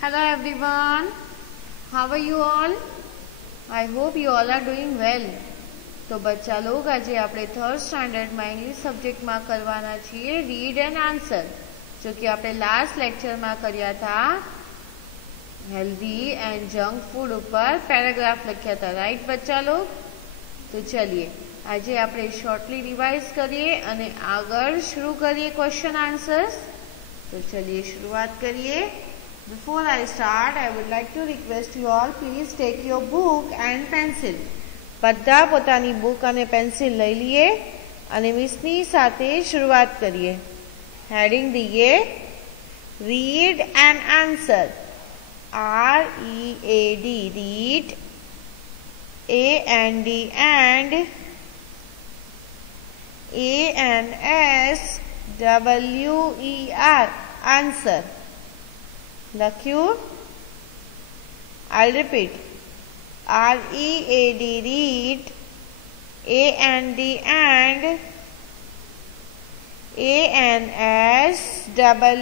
Hello everyone, how are you all? I hope you all are doing well. तो बच्चा लोग आज આપણે थर्ड स्टैंडर्ड में इंग्लिश सब्जेक्ट में करवाना छे रीड एंड आंसर, जो कि આપણે लास्ट लेक्चर में કર્યા था हेल्दी एंड जंक फूड ऊपर पैराग्राफ लख्या था, राइट बच्चा लोग? तो चलिए आज આપણે शॉर्टली रिवाइज करिए અને આગળ शुरू करिए क्वेश्चन आंसर्स। तो चलिए शुरुआत करिए। Before I start, I would like to request you all, please take your book and pencil. બધા પોતાની બુક અને પેન્સિલ લઈ લઈએ અને મિસની સાથે શરૂઆત કરીએ। હેડિંગ દઈએ read and answer, READ, read, AND and, ANSWER, answer. લખ્યું? I'll repeat. READ, read, AND and, ANSWER,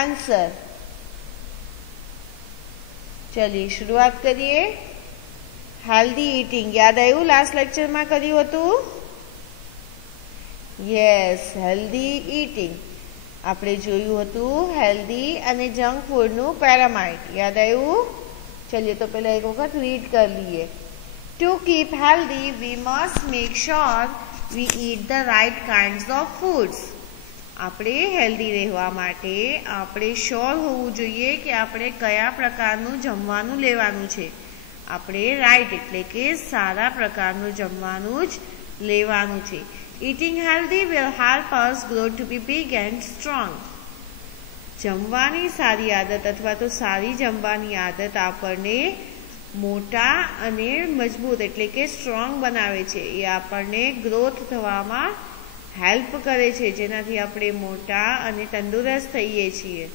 answer. चलिए शुरुआत करिए। हेल्दी ईटिंग याद आयु? लास्ट लेक्चर में કર્યું હતું। यस, हेल्दी ईटिंग આપણે જોયું હતું हेल्दी અને जंक फूड નું પેરામાઇડ, याद आयु? चलिए तो पहले एक वक्त रीड कर लिए। To keep healthy we must make sure we eat the right kinds of foods. આપણે હેલ્ધી રહેવા માટે આપણે શ્યોર હોવું જોઈએ કે આપણે કયા પ્રકારનું જમવાનું લેવાનું છે। આપણે રાઈટ એટલે કે સારા પ્રકારનું જમવાનું જ લેવાનું છે। Eating healthy will help us grow to be big and strong. જમવાની સારી આદત અથવા તો સારી જમવાની આદત આપણને મોટા અને મજબૂત એટલે કે સ્ટ્રોંગ બનાવે છે। એ આપણને ગ્રોથ થવામાં હેલ્પ કરે છે, જેનાથી આપણે મોટા અને તંદુરસ્ત થઈએ છીએ।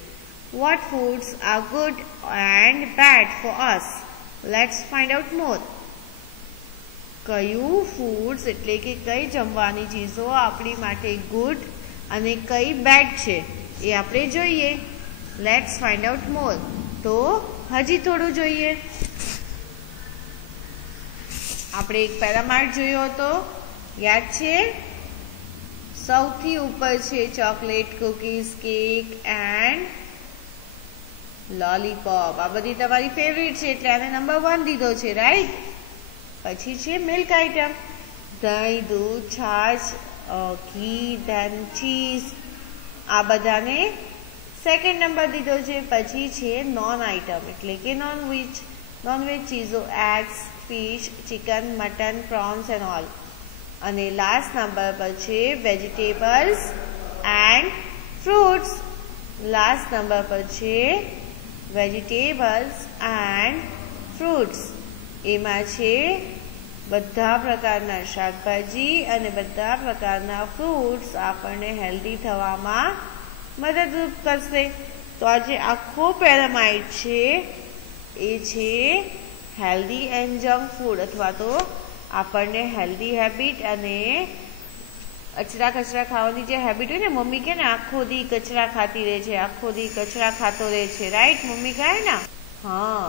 What foods are good and bad for us? Let's find out more. કયું ફૂડ્સ એટલે કે કઈ જમવાની ચીજો આપણી માટે ગુડ અને કઈ બેડ છે એ આપણે જોઈએ। લેટ્સ ફાઇન્ડ આઉટ મોર। તો હજી થોડું જોઈએ। આપણે એક પેરામાઇડ જોયો હતો, યાદ છે? સૌથી ઉપર છે chocolate, cookies, cake and lollipop. આ બધી તમારી ફેવરિટ છે એટલે આને નંબર 1 દીધો છે, રાઈટ? પછી છે મિલ્ક આઇટમ, દહીં, દૂધ, છાશ, ઘી, ધેન ચીઝ, આ બધાને સેકન્ડ નંબર દીધો છે। પછી છે નોન આઇટમ એટલે કે નોનવેજ ચીજો, eggs, fish, chicken, mutton, prawns and all. અને લાસ્ટ નંબર પર છે vegetables and fruits. Last number પર છે વેજીટેબલ્સ એન્ડ ફ્રૂટ્સ। એમાં છે બધા પ્રકારના શાકભાજી અને બધા પ્રકારના ફ્રૂટ્સ આપણને હેલ્ધી થવામાં મદદરૂપ કરશે। તો આ જે આખો પેરામાઇડ છે એ છે હેલ્ધી એન્ડ જંક ફૂડ, અથવા તો આપણને હેલ્ધી હેબિટ અને કચરા ખાવાની જે હેબિટ હોય ને, મમ્મી કે ને આખો દી કચરા ખાતી રહે છે, આખો દી કચરા ખાતો રહે છે, રાઈટ? મમ્મી કહે ને? હા,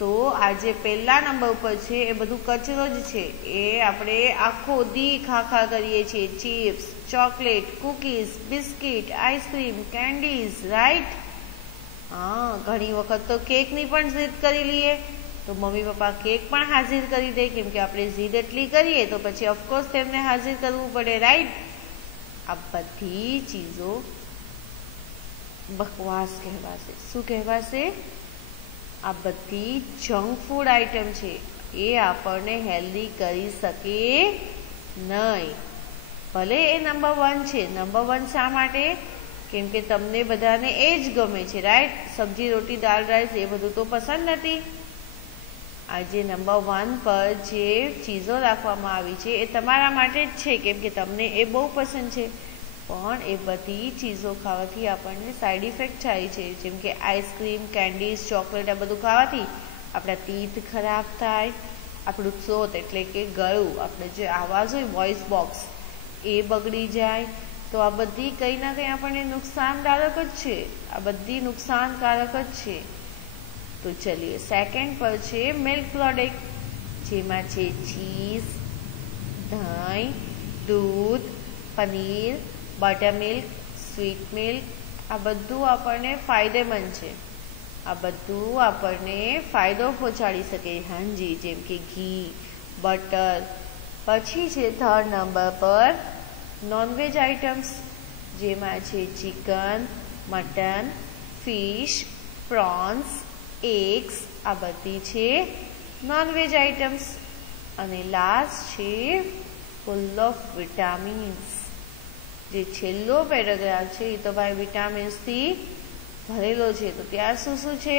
તો આજે પહેલા નંબર ઉપર છે એ બધું કચરો જ છે। એ આપણે આખો દી ખા કરીએ છીએ, chips, chocolate, cookies, biscuit, ice cream, કેન્ડીઝ, રાઈટ? હા, ઘણી વખત તો કેકની પણ જીદ કરી લઈએ તો મમ્મી પપ્પા કેક પણ હાજર કરી દે, કેમ કે આપણે જીદ એટલી કરીએ તો પછી ઓફકોર્સ તેમને હાજર કરવું પડે, રાઈટ? આ બધી ચીજો બકવાસ કહેવાશે। શું કહેવાશે? આ બધી જંક ફૂડ આઇટમ છે, એ આપણને હેલ્ધી કરી શકે નહીં। ભલે એ નંબર 1 છે। નંબર 1 શા માટે? કેમ કે તમને બધાને એ જ ગમે છે, રાઈટ? સબ્જી, રોટી, દાળ, રાઈસ એ બધું તો પસંદ નથી। આજે નંબર 1 પર જે ચીજો રાખવામાં આવી છે એ તમારા માટે જ છે, કેમ કે તમને એ બહુ પસંદ છે। પણ એ બધી ચીજો ખાવાથી આપણને સાઈડ ઇફેક્ટ થાય છે, જેમ કે આઈસ્ક્રીમ, કેન્ડીઝ, ચોકલેટ, આ બધું ખાવાથી આપણા ટીથ ખરાબ થાય, આપણું થ્રોટ એટલે કે ગળું, આપણે જે આવાજ હોય વોઇસ બોક્સ એ બગડી જાય, તો આ બધી કંઈ ના કંઈ આપણને નુકસાનદાયક જ છે, આ બધી નુકસાનકારક જ છે. તો ચલીએ સેકન્ડ પર છે મિલ્ક પ્રોડક્ટ, જેમાં છે ચીઝ, દહીં, દૂધ, paneer, butter milk, sweet milk. આ બધું આપણને ફાયદેમંદ છે, આ બધું આપણને ફાયદો પહોંચાડી શકે. હાજી, જેમ કે ઘી, બટર. પછી છે થર્ડ નંબર પર નોનવેજ આઇટમ્સ, જેમાં છે ચિકન, મટન, ફિશ, પ્રોન્સ, એગ્સ. આ બધી છે નોનવેજ આઇટમ્સ. અને લાસ્ટ છે ફૂલ ઓફ વિટામિન્સ. જે છેલ્લો પેરેગ્રાફ છે એ તો ભાઈ વિટામિન્સથી ભરેલો છે. તો ત્યાં શું શું છે?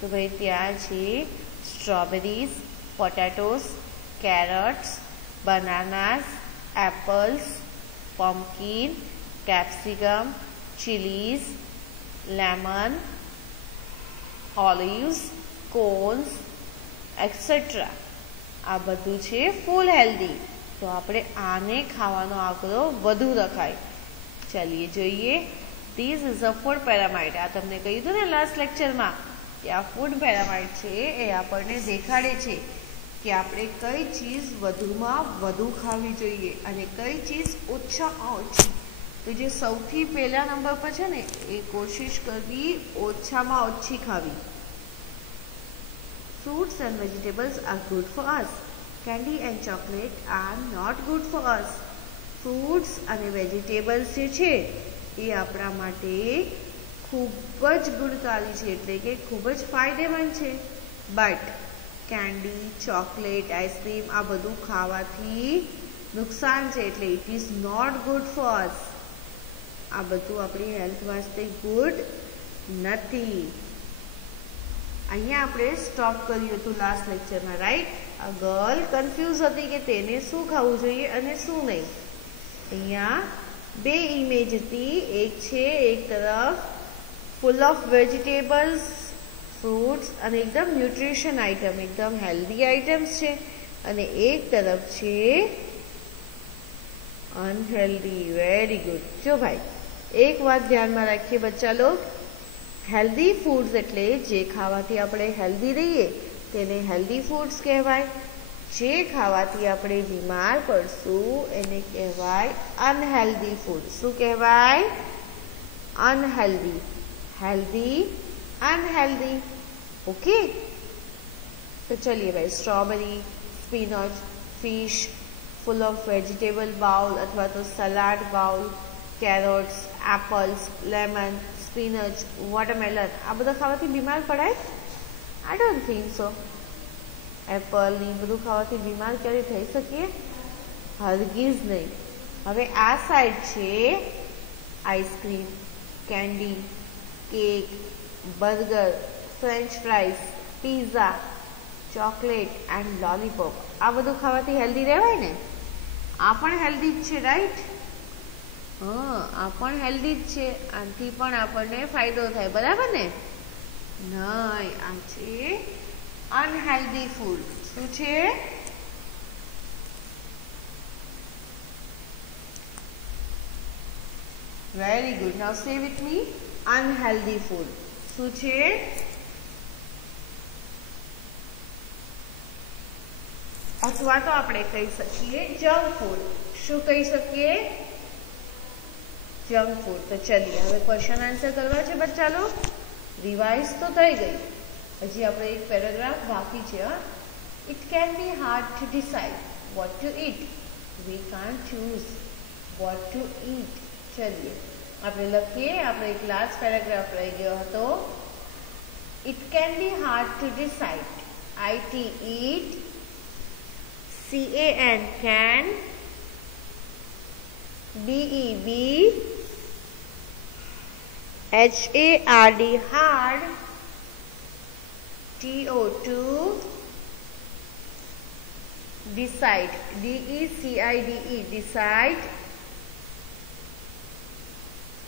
તો ભાઈ ત્યાં છે સ્ટ્રોબેરીઝ, પોટેટોસ, કેરટ્સ, બનાનાસ, apples, pumpkin, capsicum, chilies, lemon, olives, cones, etc. આ બધું છે ફૂલ હેલ્ધી. તો આપણે આને ખાવાનો આગ્રહ વધુ રખાય. ચલીએ જોઈએ. This is a food pyramid. આ તમને કહ્યું હતું ને લાસ્ટ લેક્ચરમાં કે આ ફૂડ પેરામાઇડ છે એ આપણને દેખાડે છે કે આપણે કઈ ચીજ વધુમાં વધુ ખાવી જોઈએ અને કઈ ચીજ ઓછામાં ઓછી. તો જે સૌથી પહેલા નંબર પર છે ને એ કોશિશ કરવી ઓછામાં ઓછી ખાવી. Fruits and vegetables are good for us. Candy and chocolate are not good for us. Fruits અને vegetables જે છે એ આપણા માટે ખૂબ જ ગુણકારી છે, એટલે કે ખૂબ જ ફાયદેમંદ છે. બટ કેન્ડી, ચોકલેટ, આઈસ્ક્રીમ આ બધું ખાવાથી નુકસાન છે, એટલે it is not good for us. આ બધું આપણી હેલ્થ વાસ્તે ગુડ નથી. અહીંયા આપણે સ્ટોપ કર્યું હતું લાસ્ટ લેક્ચરમાં, રાઈટ? આ ગર્લ કન્ફ્યુઝ હતી કે તેને શું ખાવું જોઈએ અને શું નહીં. અહીંયા બે ઇમેજ હતી, એક છે એક તરફ ફૂલ ઓફ વેજીટેબલ્સ, ફ્રૂટ્સ અને એકદમ ન્યુટ્રિશન આઇટમ, એકદમ હેલ્ધી આઇટમ્સ છે, અને એક તરફ છે અનહેલ્ધી. Very good. જો ભાઈ એક વાત ધ્યાનમાં રાખીએ બચ્ચા લોગ, હેલ્ધી ફૂડ્સ એટલે જે ખાવાથી આપણે હેલ્ધી રહીએ તેને હેલ્ધી ફૂડ્સ કહેવાય. જે ખાવાથી આપણે બીમાર પડશું એને કહેવાય અનહેલ્ધી ફૂડ. શું કહેવાય? અનહેલ્ધી. Healthy, unhealthy. ઓકે, તો ચલીએ ભાઈ. Strawberry, spinach, fish, full of vegetable bowl અથવા તો salad bowl, carrots, apples, lemon, spinach, watermelon આ બધા ખાવાથી બીમાર પડાય? I don't think so. Apple ને બધું ખાવાથી બીમાર ક્યારે થઈ શકીએ? હરગીઝ નહીં. હવે આ સાઈડ છે ice cream, candy, cake, burger, French fries, pizza, chocolate and lollipop. આ બધું ખાવાથી હેલ્ધી રહેવાય ને? આ પણ હેલ્ધી જ છે, રાઈટ? આ પણ હેલ્ધી જ છે, આનાથી પણ આપણને ફાયદો થાય, બરાબર ને? નહીં, આ છે અનહેલ્ધી ફૂડ. શું છે? Very good. નાઉ સે વિથ મી, અનહેલ્ધી ફૂડ. શું છે? અથવા તો આપણે કહી શકીએ જંક ફૂડ. શું કહી શકીએ? Junk food. તો ચલીએ હવે ક્વેશ્ચન આન્સર કરવા છે બચ્ચા લોગ. રિવાઇઝ તો થઈ ગઈ, હજી આપણે એક પેરેગ્રાફ બાકી છે. It can be hard to decide what to eat. We can't choose what to eat. ચલીએ આપણે લખીએ. આપણે એક લાસ્ટ પેરેગ્રાફ રહી ગયો હતો. It can be hard to decide. IT eat, CAN can, DEB, HARD hard, TO2 decide, DECIDE decide,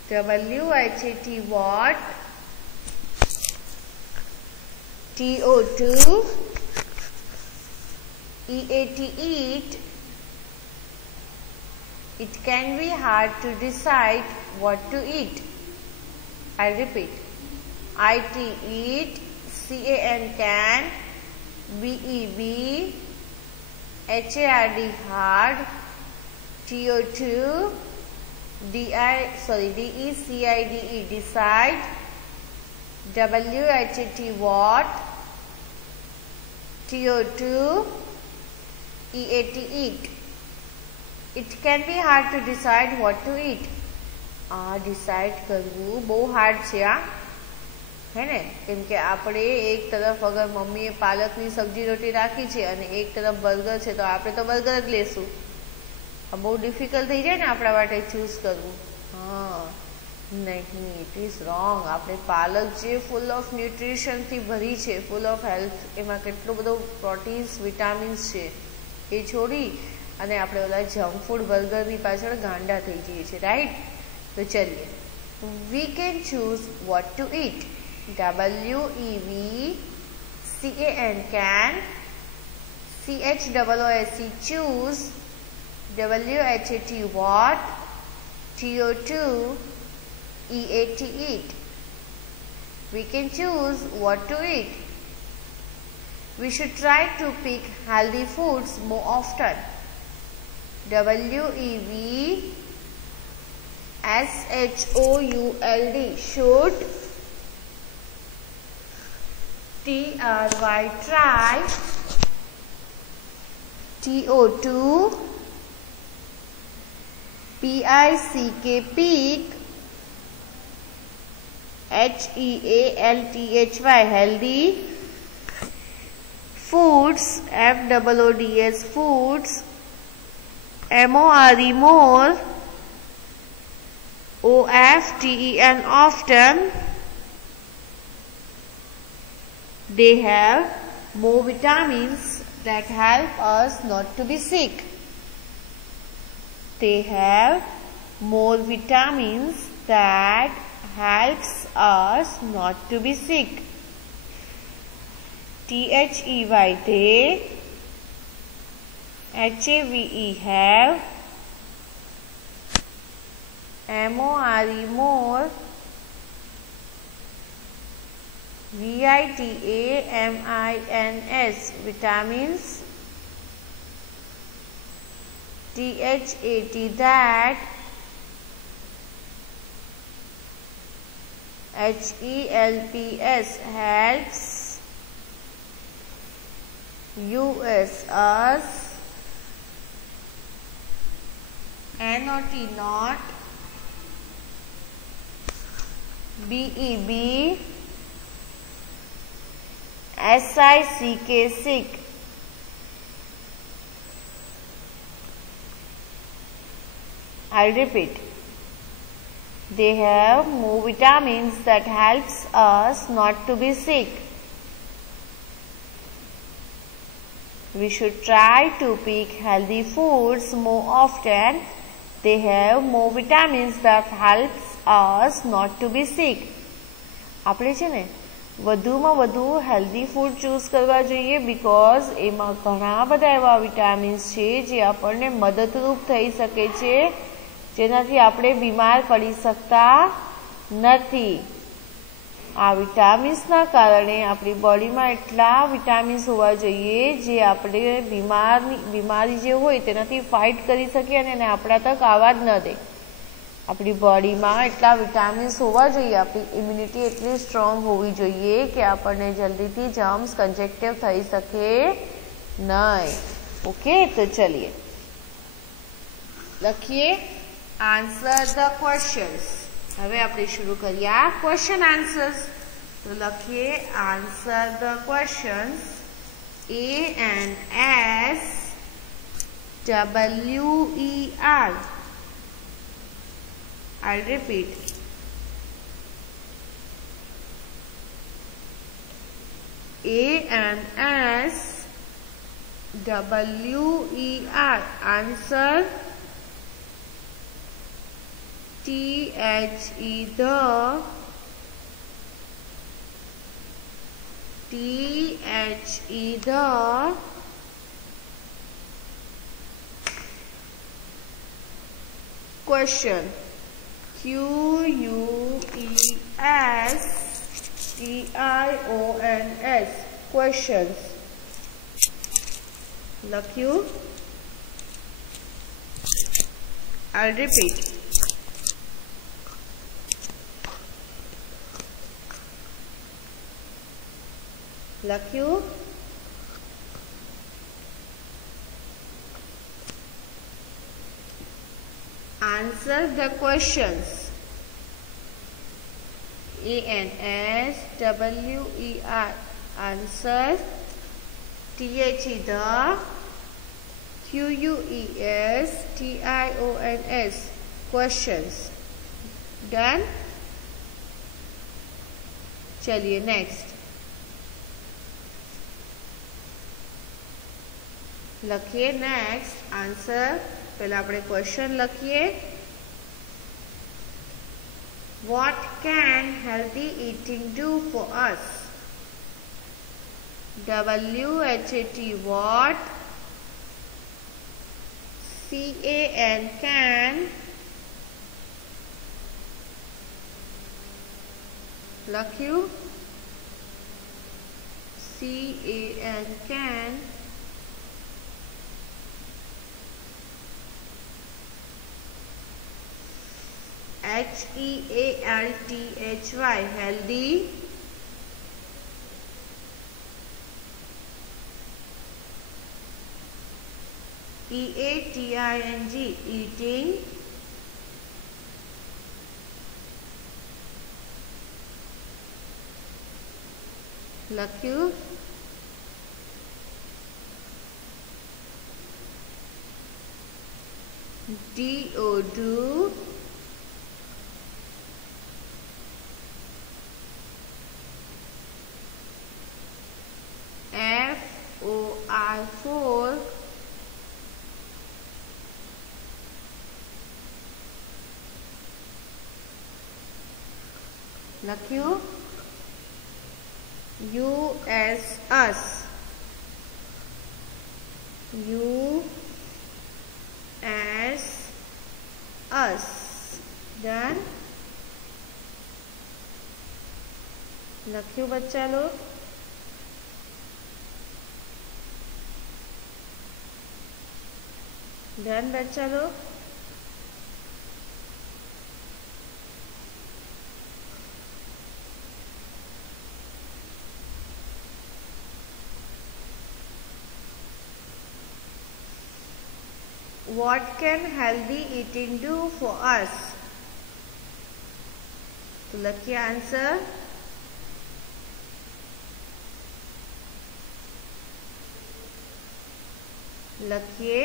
WHAT what, TO2 EAT eat, It can be hard to decide what to eat. I repeat. IT eat, can, BEB, HARD hard, TO2, DECIDE decide, WHAT what, TO2, EAT eat. It can be hard to decide what to eat. Decide करवू बहु hard है है ने केम के आपणे एक तरफ अगर मम्मीए पालकनी सब्जी रोटी राखी है अने एक तरफ बर्गर है तो आपणे तो बर्गर ज लेशुं। बहुत डिफिकल्ट थी जाए ने आपणा माटे चूज करवू। हाँ नहीं, इट इज रॉन्ग। आपणे पालक जे फूल ऑफ न्यूट्रिशन थी भरी है, फूल ऑफ हेल्थ, एमां केटलो बधो प्रोटीन्स विटामिन्स है ए छोड़ी अने आपणे ओला जंक फूड बर्गर नी पाछळ गांडा थई जईए छे, राइट। तो चलिए, we can choose what to eat. WEV can, CHOOS choose, WHAT what, TO2 EAT eat. We can choose what to eat. We should try to pick healthy foods more often. WEV SHOULD should, TRY try, TO2 PICK peak, HEALTHY healthy, foods FOODS foods, MORE more, OFTEN often. They have more vitamins that help us not to be sick. They have more vitamins that helps us not to be sick. THEY they, HAVE have, MORE more, VITAMINS vitamins, THAT that, HELPS helps, US us, NOT not, BEB SICK sick. I'll repeat. They have more vitamins that helps us not to be sick. We should try to pick healthy foods more often. They have more vitamins that helps us not to be sick. આપણે છે ને વધુમાં વધુ healthy food choose કરવા જોઈએ બીકોઝ એમાં ઘણા બધા એવા વિટામિન્સ છે જે આપણને મદદરૂપ થઈ શકે છે જેનાથી આપણે બીમાર પડી શકતા નથી। આ વિટામિન્સના કારણે આપણી બોડીમાં એટલા વિટામિન્સ હોવા જોઈએ જે આપણે બીમારી જે હોય તેનાથી ફાઇટ કરી શકીએ અને એને આપણા તક આવવા જ ન દે। આપણી બોડીમાં એટલા વિટામિન્સ હોવા જોઈએ, આપણી ઇમ્યુનિટી એટલી સ્ટ્રોંગ હોવી જોઈએ કે આપણને જલ્દીથી જમ્સ કંજેક્ટિવ થઈ શકે નહીં। ઓકે, તો ચલીએ લખીએ આન્સર ધ ક્વેશ્ચન્સ। હવે આપણે શરૂ કરીએ આ ક્વેશ્ચન આન્સર્સ। તો લખીએ answer the questions A and S WER. I'll repeat. A and S WER. Answer THE the, THE the, question. Questions. Questions. લખ્યું? I'll repeat. લખ્યું? Answer the questions. ANSWER. Answer. THE the. QUESTIONS. Questions. Done? चलिए next. લખીએ next answer. પહેલા આપણે question લખીએ. What can healthy eating do for us? WHAT what? CAN લખ્યું? can. HEALTHY healthy. EATING eating. લખ્યું? DO do. FOR લખ્યું? US us. US us. Done? લખ્યું બચ્ચા લોગ? Done बच्चा लोग? What can healthy eating do for us? तो लखिए आंसर. लखिए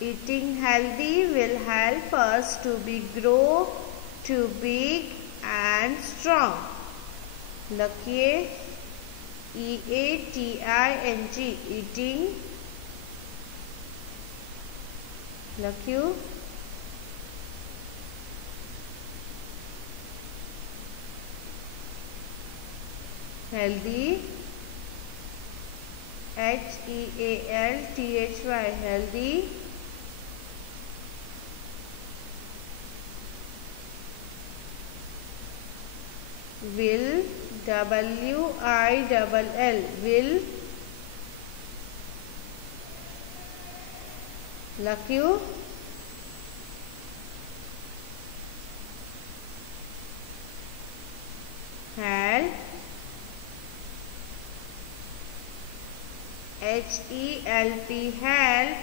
eating healthy will help us to grow to big and strong. लखिए EATING eating. લખ્યું? healthy. HEALTHY healthy. will. WILL will. લખ્યું? help. HELP help.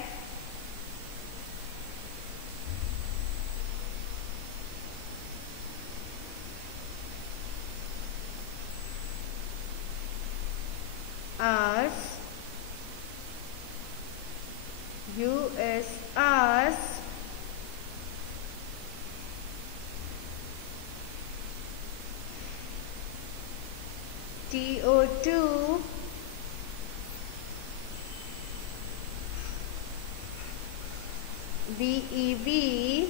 us. US us. TO2 BEB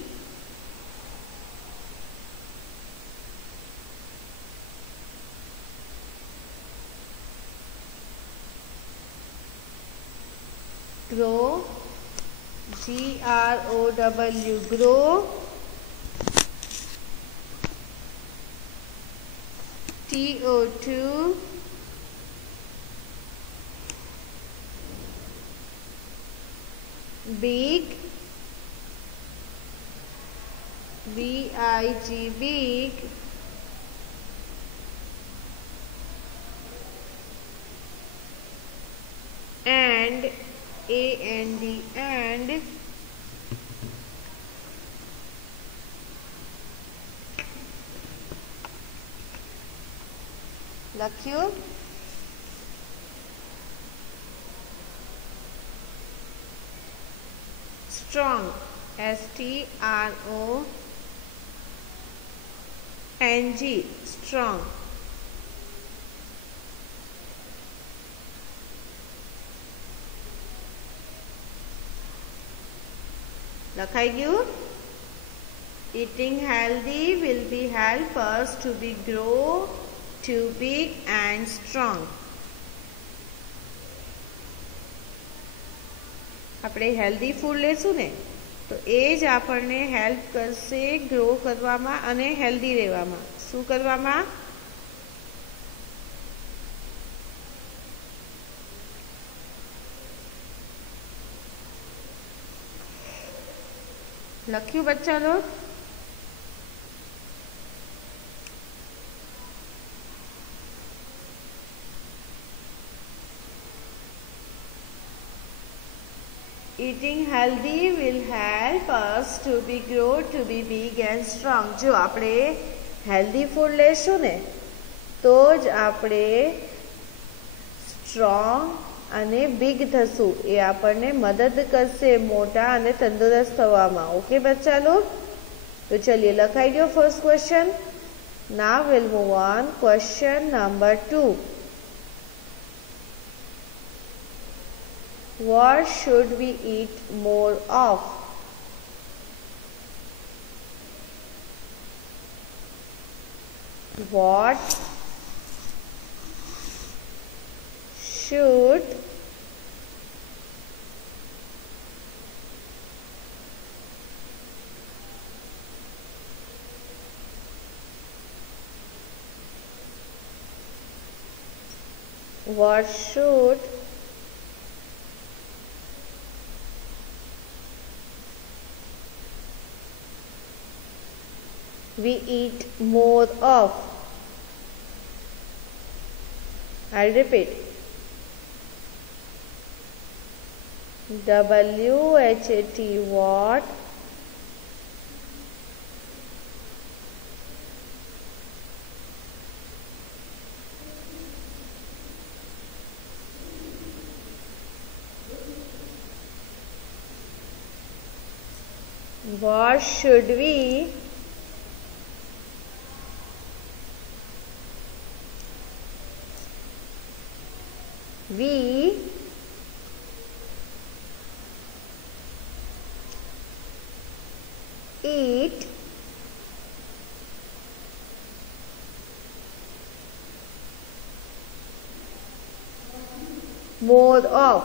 grow GROW grow CO2, big, BIG, big, and AND, and, લખ્યું. Strong, STRONG, strong. લખાઈ ગયું. Eating healthy will be help us to be grow to big and strong. આપણે healthy food લેશું ને તો એ જ આપણને હેલ્પ કરશે ગ્રો કરવામાં અને હેલ્ધી રહેવામાં. શું કરવામાં? લખ્યું બચ્ચા log? Eating healthy will help us to be grow to be big and strong. જો આપણે હેલ્ધી ફૂડ લેશું ને તો જ આપણે સ્ટ્રોંગ અને બિગ થશું. એ આપણને મદદ કરશે મોટા અને તંદુરસ્ત થવામાં. ઓકે બચ્ચા લોગ? તો ચલિए લખાઈ દો first question. Now we'll move on. Question number 2. What should we eat more of? What should we eat more of? I'll repeat. WHAT, what should we eat more of?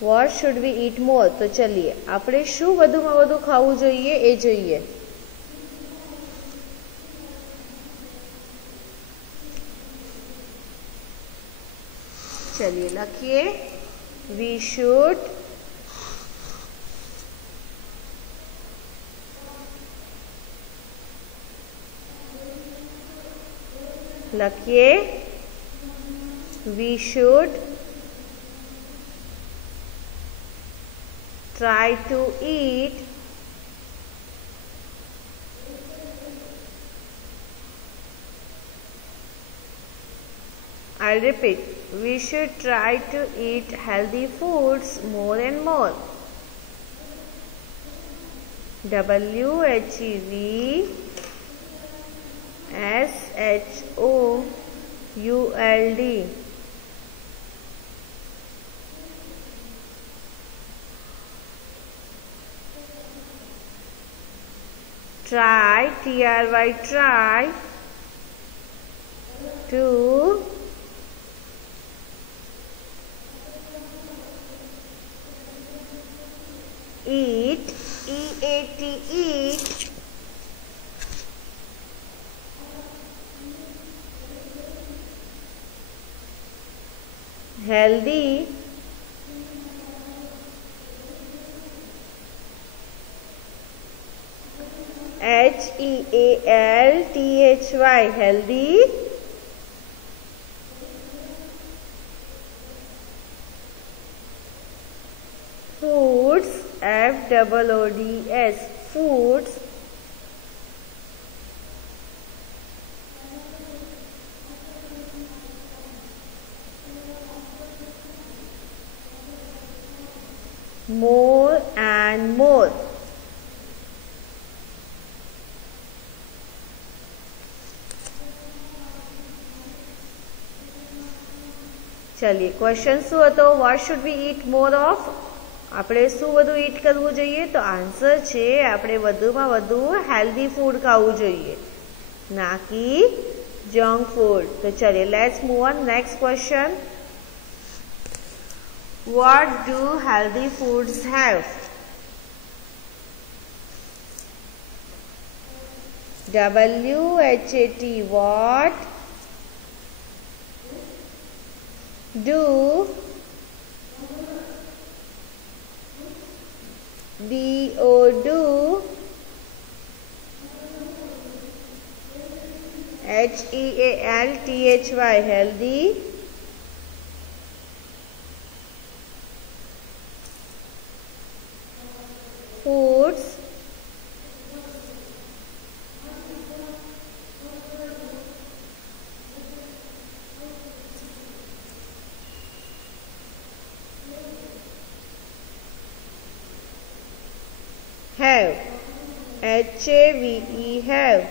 What should we eat more? તો ચલીએ આપણે શું વધુમાં વધુ ખાવું જોઈએ એ જોઈએ. चलिए लखिए. We should लखिए. We should try to eat I'll repeat. We should try to eat healthy foods more and more. WHEVSHOULD. Try, TRY, try to eat EAT, eat. Healthy. HEALTHY, healthy. Foods, FOODS, foods. More and more. चलिए क्वेश्चन शू હતો what should we eat more of? આપણે શું વધુ ઈટ કરવું જોઈએ? તો આન્સર છે આપણે વધુમાં વધુ હેલ્ધી ફૂડ ખાવું જોઈએ, ના કે જંક ફૂડ. તો ચલિए let's move on next question. What do healthy foods have? WHAT, what do do HEALTHY, healthy. Foods. Have. HAVE, have.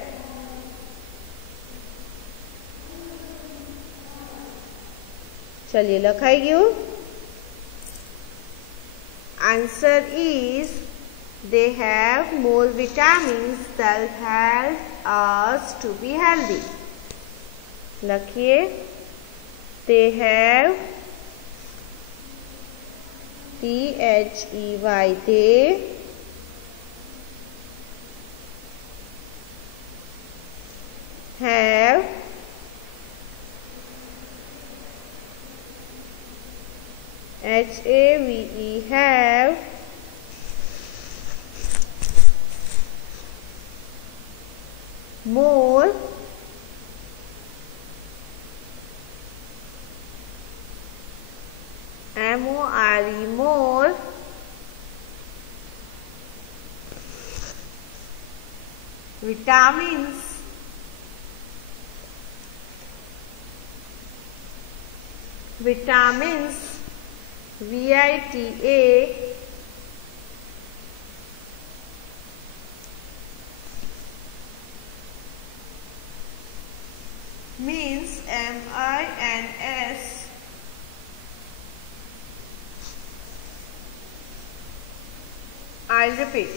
चलिए लखाई गयु. Answer is they have more vitamins that help us to be healthy. लखिए they have THEY, they have HAVE, have more MORE, more vitamins. Vitamins, VITA, means MINS. I'll repeat.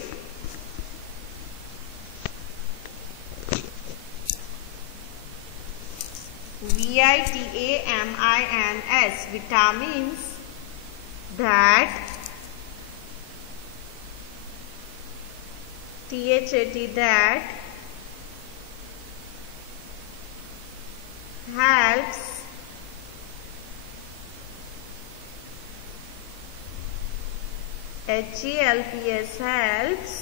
VITAMINS, vitamins that THAT, that helps HELPS, helps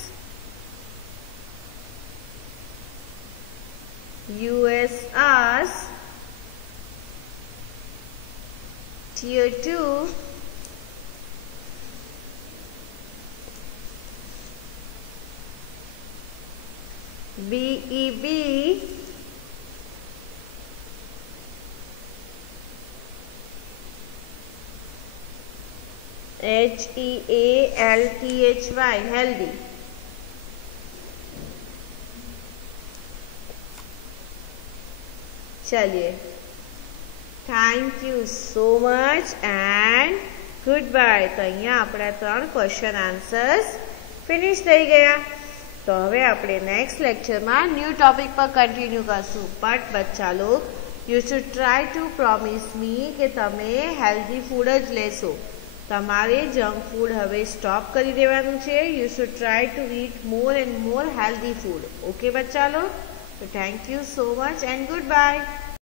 USRs Tier 2 BEB HEALTHY, healthy. चलिए thank you so much and goodbye. तो अहींया आपणा 3 question answers finish थई गया. तो हवे आपणे next lecture में न्यू टॉपिक पर कंटिन्यू करशुं. बट बच्चा लोग you should try to promise me कि तमे हेल्धी फूड ज लेशो. તમારે જંક ફૂડ હવે સ્ટોપ કરી દેવાનું છે. You should try to eat more એન્ડ મોર હેલ્ધી ફૂડ. ઓકે બચ્ચા લો. તો thank you so much and good bye.